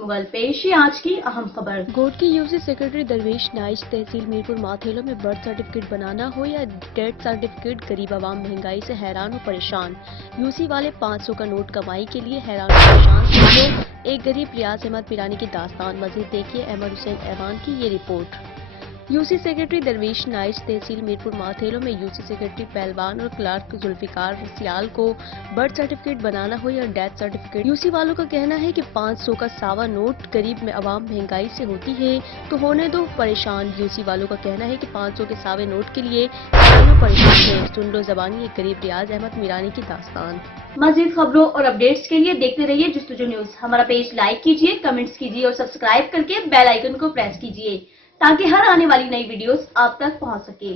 मुगल पेशी आज की अहम खबर। गोट की यूसी सेक्रेटरी दरवेश नाइज तहसील मीरपुर माथेलो में बर्थ सर्टिफिकेट बनाना हो या डेथ सर्टिफिकेट, गरीब आवाम महंगाई से हैरान और परेशान। यूसी वाले 500 का नोट कमाई के लिए हैरान और परेशान। एक गरीब रियाज अहमद पिरानी की दास्तान। मजीद देखिए अहमद हुसैन ऐवान की ये रिपोर्ट। यूसी सेक्रेटरी दरवेश नाइज तहसील मीरपुर माथेलो में यूसी सेक्रेटरी पहलवान और क्लार्क जुल्फिकार सियाल को बर्थ सर्टिफिकेट बनाना हो या डेथ सर्टिफिकेट। यूसी वालों का कहना है कि 500 का सावा नोट गरीब में आवाम महंगाई से होती है तो होने दो परेशान। यूसी वालों का कहना है कि 500 के सावे नोट के लिए परेशान है। सुन लो ज़बानी एक गरीब रियाज अहमद मिरानी की दास्तान। मजीद खबरों और अपडेट्स के लिए देखते रहिए जस्तुजू न्यूज। हमारा पेज लाइक कीजिए, कमेंट्स कीजिए और सब्सक्राइब करके बेल आइकन को प्रेस कीजिए ताकि हर आने वाली नई वीडियोस आप तक पहुंच सके।